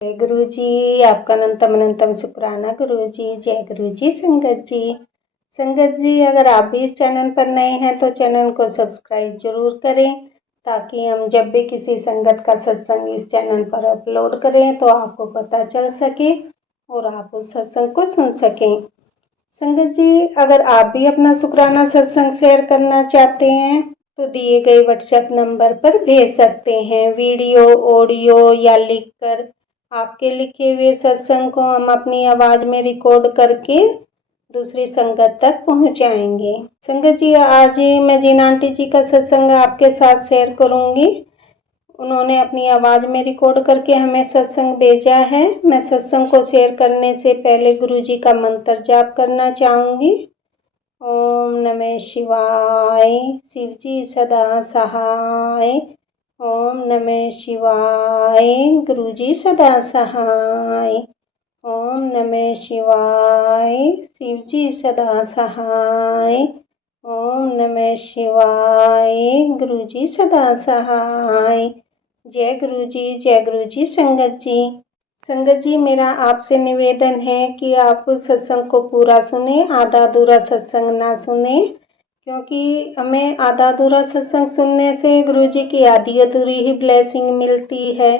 जय गुरु जी, आपका अनंतम अनंतम शुक्राना गुरु जी। जय गुरु जी। संगत जी, अगर आप भी इस चैनल पर नए हैं तो चैनल को सब्सक्राइब जरूर करें, ताकि हम जब भी किसी संगत का सत्संग इस चैनल पर अपलोड करें तो आपको पता चल सके और आप उस सत्संग को सुन सकें। संगत जी, अगर आप भी अपना शुक्राना सत्संग शेयर करना चाहते हैं तो दिए गए व्हाट्सएप नंबर पर भेज सकते हैं। वीडियो, ऑडियो या लिखकर आपके लिखे हुए सत्संग को हम अपनी आवाज में रिकॉर्ड करके दूसरी संगत तक पहुंचाएंगे। संगत जी, आज मैं जिन आंटी जी का सत्संग आपके साथ शेयर करूंगी, उन्होंने अपनी आवाज में रिकॉर्ड करके हमें सत्संग भेजा है। मैं सत्संग को शेयर करने से पहले गुरु जी का मंत्र जाप करना चाहूंगी। ओम नमः शिवाय, शिव जी सदा सहाय। ओम नमः शिवाय, गुरु जी सदा सहाय। ओम नमः शिवाय, शिव जी सदा सहाय। ओम नमः शिवाय, गुरु जी सदा सहाय। जय गुरु जी, जय गुरु जी। संगत जी, मेरा आपसे निवेदन है कि आप सत्संग को पूरा सुने, आधा अधूरा सत्संग ना सुने, क्योंकि हमें आधा अधूरा सत्संग सुनने से गुरु जी की आधी अधूरी ही ब्लेसिंग मिलती है,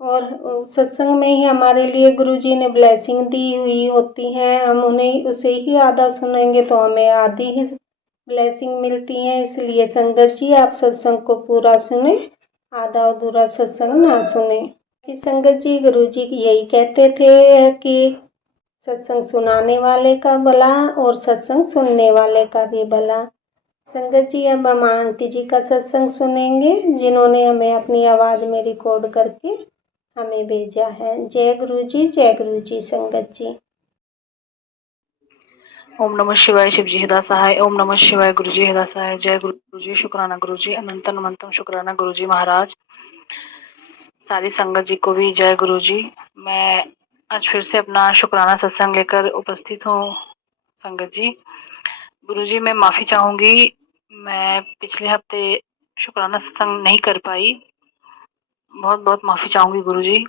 और सत्संग में ही हमारे लिए गुरु जी ने ब्लेसिंग दी हुई होती है। हम उन्हें उसे ही आधा सुनेंगे तो हमें आधी ही ब्लेसिंग मिलती है। इसलिए संगत जी, आप सत्संग को पूरा सुने, आधा अधूरा सत्संग ना सुने। कि संगत जी, गुरु जी यही कहते थे कि सत्संग सुनाने वाले का भला और सत्संग सुनने वाले का भी भला। संगत जी, अब हम आंटी जी का सत्संग सुनेंगे, जिन्होंने हमें अपनी आवाज में रिकॉर्ड करके हमें भेजा है। जय गुरु जी, जय गुरु जी। संगत जी, ओम नमः शिवाय, शिव जी हृदय सहाय। ओम नमः शिवाय, गुरु जी हृदय सहाय। जय गुरु जी, शुक्राना गुरु जी, अनंतम अनंतम शुक्राना गुरु जी महाराज। सारी संगत जी को भी जय गुरु जी। मैं आज फिर से अपना शुक्राना सत्संग लेकर उपस्थित हूँ। संगत जी, गुरु जी, मैं माफी चाहूंगी, मैं पिछले हफ्ते शुक्राना सत्संग नहीं कर पाई। बहुत बहुत माफी चाहूंगी गुरु जी।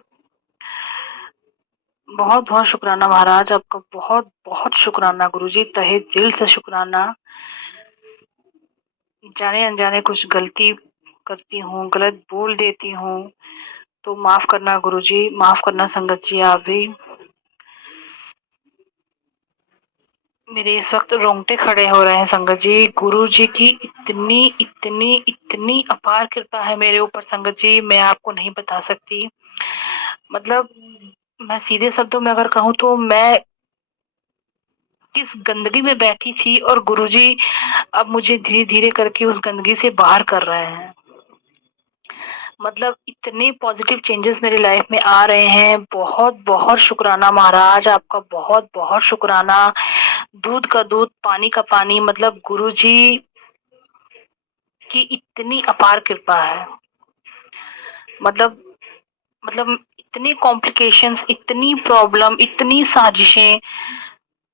बहुत बहुत शुक्राना महाराज, आपका बहुत बहुत शुक्राना गुरु जी, तहे दिल से शुक्राना। जाने अनजाने कुछ गलती करती हूँ, गलत बोल देती हूँ तो माफ करना गुरु जी, माफ करना संगत जी। आप भी, मेरे इस वक्त रोंगटे खड़े हो रहे हैं संगत जी। गुरु जी की इतनी इतनी इतनी अपार कृपा है मेरे ऊपर संगत जी, मैं आपको नहीं बता सकती। मतलब मैं सीधे शब्दों में अगर कहूँ तो मैं किस गंदगी में बैठी थी और गुरुजी अब मुझे धीरे धीरे करके उस गंदगी से बाहर कर रहे हैं। मतलब इतने पॉजिटिव चेंजेस मेरी लाइफ में आ रहे हैं। बहुत बहुत शुक्राना महाराज, आपका बहुत बहुत शुक्राना। दूध का दूध, पानी का पानी, मतलब गुरुजी की इतनी अपार कृपा है। मतलब इतने कॉम्प्लिकेशंस, इतनी प्रॉब्लम, इतनी साजिशें,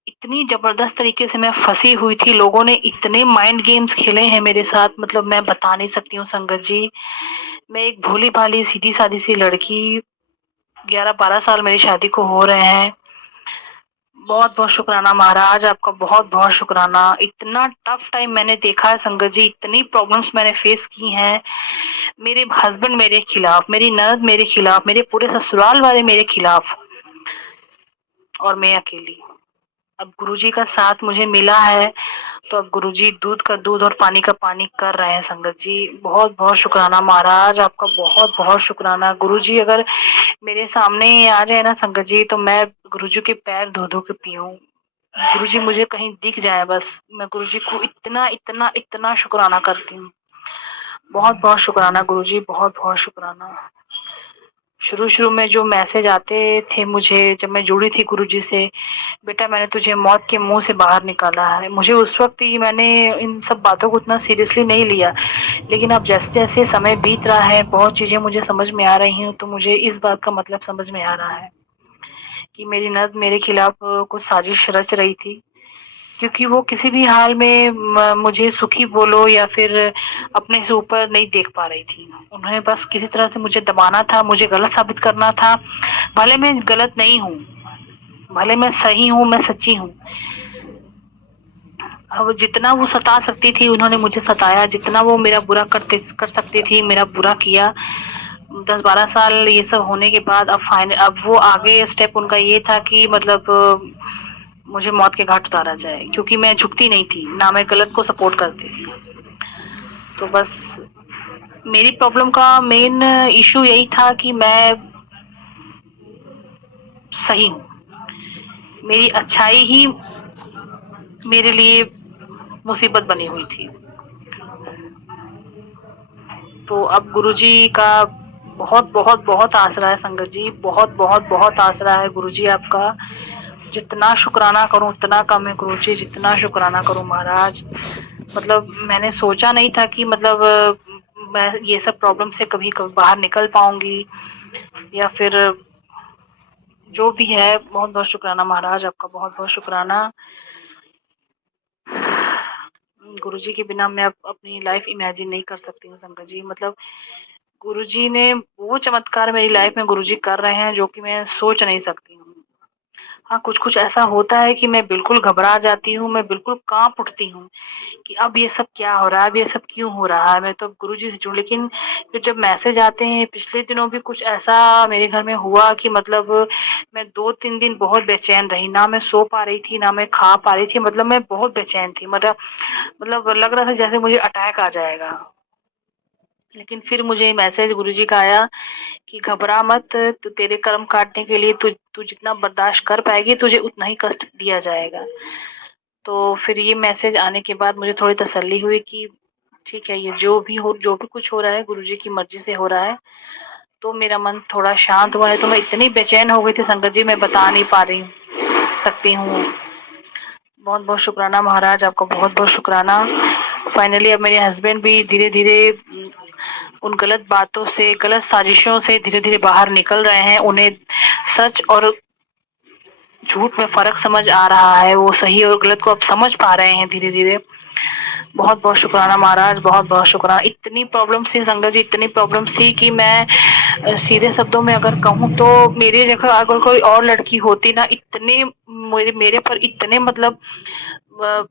इतनी जबरदस्त तरीके से मैं फंसी हुई थी। लोगों ने इतने माइंड गेम्स खेले हैं मेरे साथ, मतलब मैं बता नहीं सकती हूँ संगत जी। मैं एक भोली भाली सीधी सादी सी लड़की, 11-12 साल मेरी शादी को हो रहे हैं। बहुत बहुत शुक्राना महाराज, आपका बहुत बहुत शुक्राना। इतना टफ टाइम मैंने देखा है संगत जी, इतनी प्रॉब्लम्स मैंने फेस की हैं। मेरे हस्बैंड मेरे खिलाफ, मेरी ननद मेरे खिलाफ, मेरे पूरे ससुराल वाले मेरे खिलाफ, और मैं अकेली। अब गुरुजी का साथ मुझे मिला है तो अब गुरुजी दूध का दूध और पानी का पानी कर रहे हैं संगत जी। बहुत बहुत शुक्राना महाराज, आपका बहुत बहुत शुक्राना। गुरुजी अगर मेरे सामने आ जाए ना संगत जी, तो मैं गुरुजी के पैर धो धो के पीऊं। गुरुजी मुझे कहीं दिख जाए बस, मैं गुरुजी को इतना इतना इतना शुक्राना करती हूँ। बहुत बहुत शुक्राना गुरुजी, बहुत बहुत शुक्राना। शुरू में जो मैसेज आते थे मुझे, जब मैं जुड़ी थी गुरुजी से, बेटा मैंने तुझे मौत के मुंह से बाहर निकाला है, मुझे उस वक्त ही मैंने इन सब बातों को उतना सीरियसली नहीं लिया। लेकिन अब जैसे जैसे समय बीत रहा है, बहुत चीजें मुझे समझ में आ रही हैं, तो मुझे इस बात का मतलब समझ में आ रहा है कि मेरी ननद मेरे खिलाफ कुछ साजिश रच रही थी। क्योंकि वो किसी भी हाल में मुझे सुखी बोलो या फिर अपने से ऊपर नहीं देख पा रही थी। उन्हें बस किसी तरह से मुझे दबाना था, मुझे गलत साबित करना था, भले मैं गलत नहीं हूँ, भले मैं सही हूँ, मैं सच्ची हूँ। अब जितना वो सता सकती थी उन्होंने मुझे सताया, जितना वो मेरा बुरा कर सकती थी, मेरा बुरा किया। 10-12 साल ये सब होने के बाद अब वो आगे स्टेप उनका ये था कि मतलब मुझे मौत के घाट उतारा जाए, क्योंकि मैं झुकती नहीं थी, ना मैं गलत को सपोर्ट करती थी। तो बस मेरी प्रॉब्लम का मेन इश्यू यही था कि मैं सही हूँ। मेरी अच्छाई ही मेरे लिए मुसीबत बनी हुई थी। तो अब गुरुजी का बहुत आसरा है संगत जी, बहुत आसरा है गुरुजी आपका। जितना शुक्राना करूं उतना कम है गुरुजी, जितना शुक्राना करूं महाराज। मतलब मैंने सोचा नहीं था कि मतलब मैं ये सब प्रॉब्लम से कभी बाहर निकल पाऊंगी, या फिर जो भी है। बहुत शुक्राना महाराज आपका, बहुत शुक्राना। गुरुजी के बिना मैं अपनी लाइफ इमेजिन नहीं कर सकती हूँ संगत जी। मतलब गुरुजी ने वो चमत्कार मेरी लाइफ में गुरुजी कर रहे हैं जो कि मैं सोच नहीं सकती हूँ। हाँ, कुछ ऐसा होता है कि मैं बिल्कुल घबरा जाती हूँ, मैं बिल्कुल काँप उठती हूँ कि अब ये सब क्या हो रहा है, अब ये सब क्यों हो रहा है, मैं तो गुरुजी से जुड़ी। लेकिन फिर जब मैसेज आते हैं, पिछले दिनों भी कुछ ऐसा मेरे घर में हुआ कि मतलब मैं 2-3 दिन बहुत बेचैन रही, ना मैं सो पा रही थी, ना मैं खा पा रही थी, मतलब मैं बहुत बेचैन थी। मतलब लग रहा था जैसे मुझे अटैक आ जाएगा। लेकिन फिर मुझे मैसेज गुरुजी का आया कि घबरा मत, तू तेरे कर्म काटने के लिए तू जितना बर्दाश्त कर पाएगी, तुझे उतना ही कष्ट दिया जाएगा। तो फिर ये मैसेज आने के बाद मुझे थोड़ी तसल्ली हुई कि ठीक है, ये जो भी कुछ हो रहा है गुरुजी की मर्जी से हो रहा है। तो मेरा मन थोड़ा शांत हुआ है। तो मैं इतनी बेचैन हो गई थी संगत जी, मैं बता नहीं पा रही सकती हूँ। बहुत शुक्राना महाराज आपका, बहुत शुक्राना। फाइनली अब मेरे हस्बैंड भी धीरे-धीरे उन गलत बातों से, गलत साजिशों से धीरे-धीरे बाहर निकल रहे हैं। उन्हें सच और झूठ में फ़र्क समझ आ रहा है, वो सही और गलत को अब समझ पा रहे हैं धीरे-धीरे। बहुत शुक्राना महाराज, बहुत शुक्राना। इतनी प्रॉब्लम्स थी संगत जी, इतनी प्रॉब्लम्स थी कि मैं सीधे शब्दों में अगर कहूँ तो मेरी जगह अगर कोई और लड़की होती ना, इतने मेरे पर इतने मतलब अ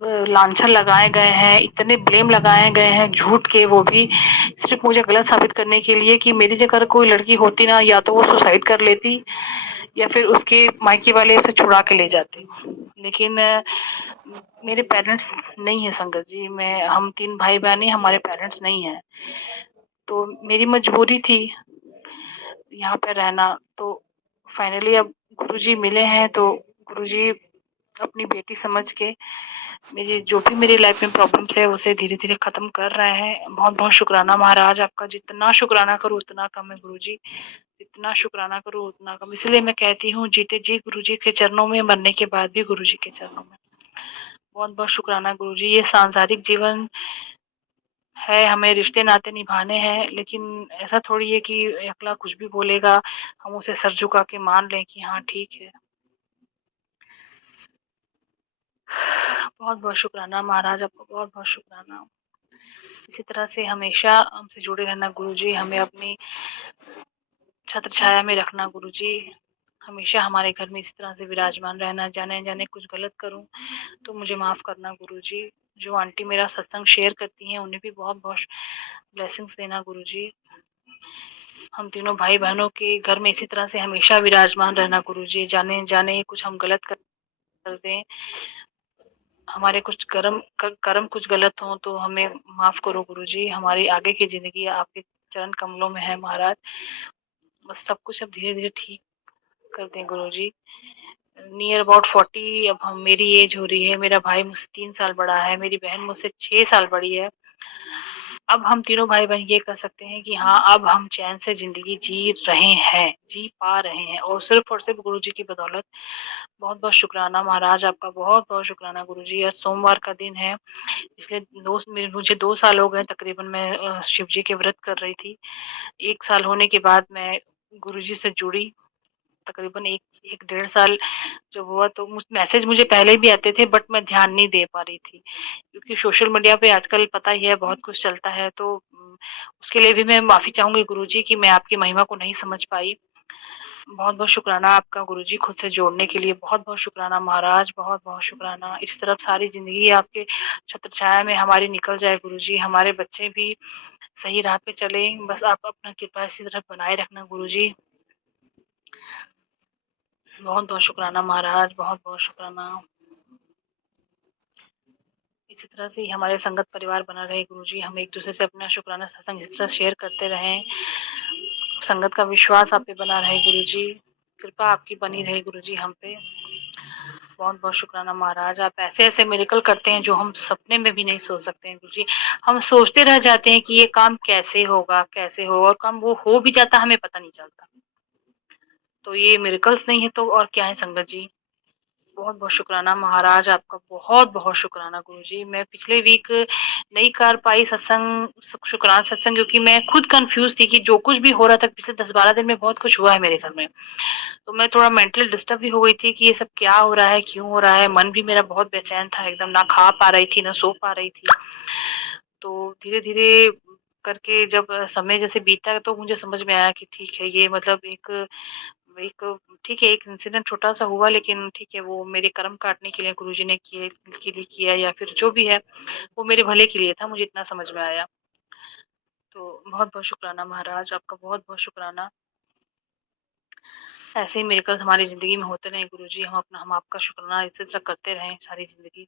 लांछन लगाए गए हैं, इतने ब्लेम लगाए गए हैं झूठ के, वो भी सिर्फ़ मुझे गलत साबित करने के लिए कि मेरी जगह कोई लड़की होती ना, या तो वो सुसाइड कर लेती या फिर उसके मायके वाले उसे छुड़ा के ले जाते। लेकिन मेरे पेरेंट्स नहीं है संगत जी, हम 3 भाई-बहन हैं, हमारे पेरेंट्स नहीं हैं। तो मेरी मजबूरी थी यहाँ पे रहना। तो फाइनली अब गुरुजी मिले हैं, तो गुरुजी अपनी बेटी समझ के मेरी जो भी मेरी लाइफ में प्रॉब्लम्स है उसे धीरे-धीरे खत्म कर रहे हैं। बहुत शुक्राना महाराज आपका, जितना शुक्राना करूँ उतना कम है गुरुजी। जितना शुक्राना करूँ उतना कम। इसलिए मैं कहती हूँ जीते जी गुरुजी के चरणों में, मरने के बाद भी गुरुजी के चरणों में। बहुत शुक्राना गुरुजी। ये सांसारिक जीवन है, हमें रिश्ते-नाते निभाने हैं, लेकिन ऐसा थोड़ी है कि अगला कुछ भी बोलेगा, हम उसे सर झुका के मान लें कि हाँ ठीक है। बहुत शुक्राना महाराज आपका, बहुत शुक्राना। इसी तरह से हमेशा हमसे जुड़े रहना गुरुजी, हमें अपनी छत्र छाया में रखना गुरुजी। हमेशा हमारे घर में इसी तरह से विराजमान रहना। जाने-अनजाने कुछ गलत करूँ तो मुझे माफ़ करना गुरुजी। जो आंटी मेरा सत्संग शेयर करती हैं उन्हें भी बहुत ब्लेसिंग्स देना गुरुजी। हम तीनों भाई-बहनों के घर में इसी तरह से हमेशा विराजमान रहना गुरुजी। जाने-अनजाने कुछ हम गलत कर दें, हमारे कुछ कर्म कुछ गलत हों तो हमें माफ़ करो गुरुजी। हमारी आगे की ज़िंदगी आपके चरण कमलों में है महाराज। बस सब कुछ अब धीरे-धीरे ठीक कर दें गुरुजी। नियर अबाउट 40 अब मेरी एज हो रही है। मेरा भाई मुझसे 3 साल बड़ा है, मेरी बहन मुझसे 6 साल बड़ी है। अब हम तीनों भाई-बहन ये कह सकते हैं कि हाँ, अब हम चैन से ज़िंदगी जी रहे हैं, जी पा रहे हैं, और सिर्फ़ गुरुजी की बदौलत। बहुत शुक्राना महाराज आपका, बहुत शुक्राना गुरुजी। आज सोमवार का दिन है। पिछले मुझे 2 साल हो गए तकरीबन, मैं शिव जी के व्रत कर रही थी। 1 साल होने के बाद मैं गुरुजी से जुड़ी। तकरीबन 1 डेढ़ साल जब हुआ तो मैसेज मुझे पहले भी आते थे, बट मैं ध्यान नहीं दे पा रही थी। क्योंकि सोशल मीडिया पे आजकल पता ही है बहुत कुछ चलता है, तो उसके लिए भी मैं माफ़ी चाहूँगी गुरुजी कि मैं आपकी महिमा को नहीं समझ पाई। बहुत बहुत शुक्राना आपका गुरुजी खुद से जोड़ने के लिए, बहुत बहुत शुक्राना महाराज, बहुत बहुत शुक्राना। इस तरफ सारी जिंदगी आपके छत्र छाया में हमारी निकल जाए गुरुजी, हमारे बच्चे भी सही राह पे चले, बस आप अपना कृपा इसी तरफ बनाए रखना गुरुजी। बहुत बहुत शुक्राना महाराज, बहुत बहुत शुक्राना। इसी तरह से ही हमारे संगत परिवार बना रहे गुरुजी, हम एक दूसरे से अपना शुक्राना सत्संग इस तरह शेयर करते रहें, संगत का विश्वास आप पे बना रहे गुरुजी, कृपा आपकी बनी रहे गुरुजी हम पे। बहुत बहुत शुक्राना महाराज, आप ऐसे ऐसे मिरेकल करते हैं जो हम सपने में भी नहीं सोच सकते हैं गुरुजी। हम सोचते रह जाते हैं कि ये काम कैसे होगा कैसे होगा, और काम वो हो भी जाता हमें पता नहीं चलता। तो ये मिरेकल्स नहीं है तो और क्या है संगत जी। बहुत बहुत शुक्राना महाराज आपका, बहुत बहुत शुक्राना गुरुजी। मैं पिछले वीक नहीं कर पाई सत्संग, शुक्राना सत्संग, क्योंकि मैं खुद कंफ्यूज थी कि जो कुछ भी हो रहा था पिछले 10-12 दिन में बहुत कुछ हुआ है मेरे घर में, तो मैं थोड़ा मेंटली डिस्टर्ब भी हो गई थी कि ये सब क्या हो रहा है, क्यों हो रहा है। मन भी मेरा बहुत बेचैन था एकदम, ना खा पा रही थी ना सो पा रही थी। तो धीरे धीरे करके जब समय जैसे बीता तो मुझे समझ में आया कि ठीक है, ये मतलब एक एक ठीक है, एक इंसिडेंट छोटा सा हुआ, लेकिन ठीक है वो मेरे कर्म काटने के लिए गुरुजी ने किए के लिए किया, या फिर जो भी है वो मेरे भले के लिए था, मुझे इतना समझ में आया। तो बहुत बहुत शुक्राना महाराज आपका, बहुत बहुत शुक्राना। ऐसे ही मिरेकल्स हमारी जिंदगी में होते रहे गुरुजी, हम आपका शुक्राना इसी तरह करते रहें सारी जिंदगी।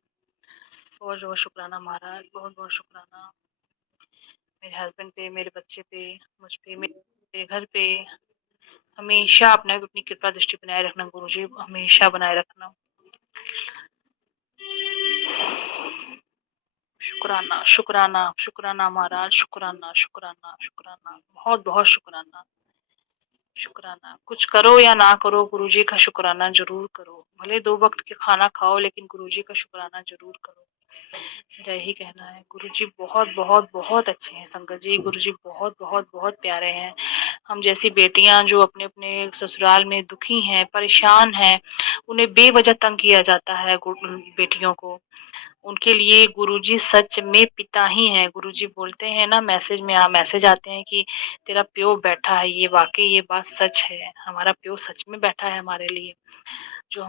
बहुत बहुत शुक्राना महाराज, बहुत बहुत शुक्राना। मेरे हस्बैंड पे, मेरे बच्चे पे, मुझ पे, मेरे घर पे हमेशा अपनी कृपा दृष्टि बनाए रखना गुरुजी, हमेशा बनाए रखना। शुक्राना शुक्राना शुक्राना महाराज, शुक्राना शुक्राना शुक्राना, बहुत बहुत शुक्राना। शुक्राना, कुछ करो या ना करो गुरुजी का शुक्राना जरूर करो, भले 2 वक्त के खाना खाओ लेकिन गुरुजी का शुक्राना जरूर करो। मेरा यही कहना है। गुरुजी बहुत बहुत बहुत अच्छे हैं संगत जी, गुरुजी बहुत बहुत बहुत प्यारे हैं। हम जैसी बेटियां जो अपने अपने ससुराल में दुखी हैं, परेशान हैं, उन्हें बेवजह तंग किया जाता है बेटियों को, उनके लिए गुरुजी सच में पिता ही हैं। गुरुजी बोलते हैं ना, मैसेज आते हैं कि तेरा प्यो बैठा है, ये वाकई ये बात सच है, हमारा प्यो सच में बैठा है हमारे लिए, जो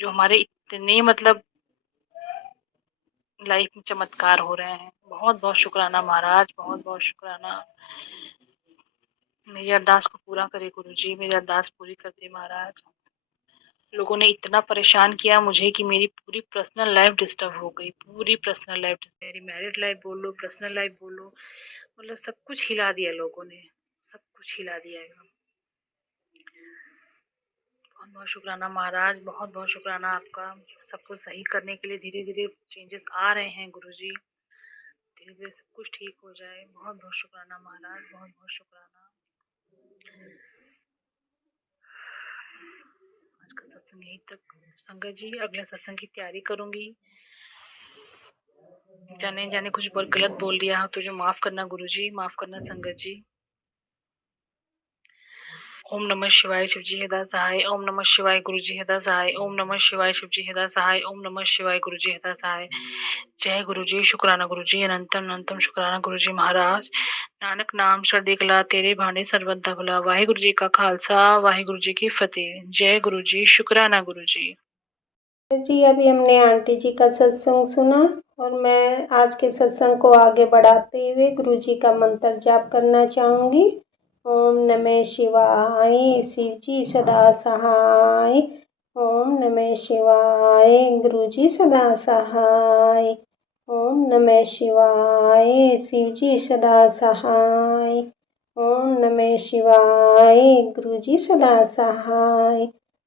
हमारे इतने मतलब लाइफ में चमत्कार हो रहे हैं। बहुत बहुत शुक्राना महाराज, बहुत बहुत शुक्राना। मेरी अरदास को पूरा करे गुरुजी, मेरी अरदास पूरी कर दे महाराज। लोगों ने इतना परेशान किया मुझे कि मेरी पूरी पर्सनल लाइफ डिस्टर्ब हो गई, पूरी पर्सनल लाइफ, मेरी मैरिड लाइफ बोलो, पर्सनल लाइफ बोलो, मतलब सब कुछ हिला दिया लोगों ने, सब कुछ हिला दिया एकदम। बहुत बहुत शुक्राना महाराज, बहुत बहुत शुक्राना आपका, सब कुछ सही करने के लिए धीरे धीरे चेंजेस आ रहे हैं गुरुजी, धीरे धीरे सब कुछ ठीक हो जाए। बहुत बहुत शुक्राना महाराज, बहुत बहुत शुक्राना। आज का सत्संग यहीं तक संगत जी, अगले सत्संग की तैयारी करूंगी। जाने जाने कुछ गलत बोल दिया हो तो जो माफ करना गुरुजी, माफ करना संगत जी। ओम नमः शिवाय, शिवजी हृदय सहाय। ओम नमः शिवाय, गुरुजी हृदय सहाय। ओम नमः शिवाय, शिवजी हृदय सहाय। ओम नमः शिवाय, गुरुजी हृदय सहाय। जय गुरुजी, शुक्राना गुरुजी, अनंतम अनंतम शुक्राना गुरुजी महाराज। नानक नाम सर्दी कला तेरे भाने सर्वदा भला। वाहिगुरु जी का खालसा, वाहिगुरु जी की फतेह। जय गुरुजी, शुक्राना गुरुजी। जी अभी हमने आंटी जी का सत्संग सुना और मैं आज के सत्संग को आगे बढ़ाते हुए गुरु जी का मंत्र जाप करना चाहूँगी। ओम नमः शिवाय, शिव जी सदा सहाय। ओम नमः शिवाय, गुरु जी सदा सहाय। ओम नमः शिवाय, शिव जी सदा सहाय। ओम नमः शिवाय, गुरु जी सदा सहाय।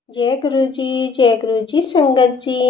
जय गुरु जी, जय गुरु जी संगत जी।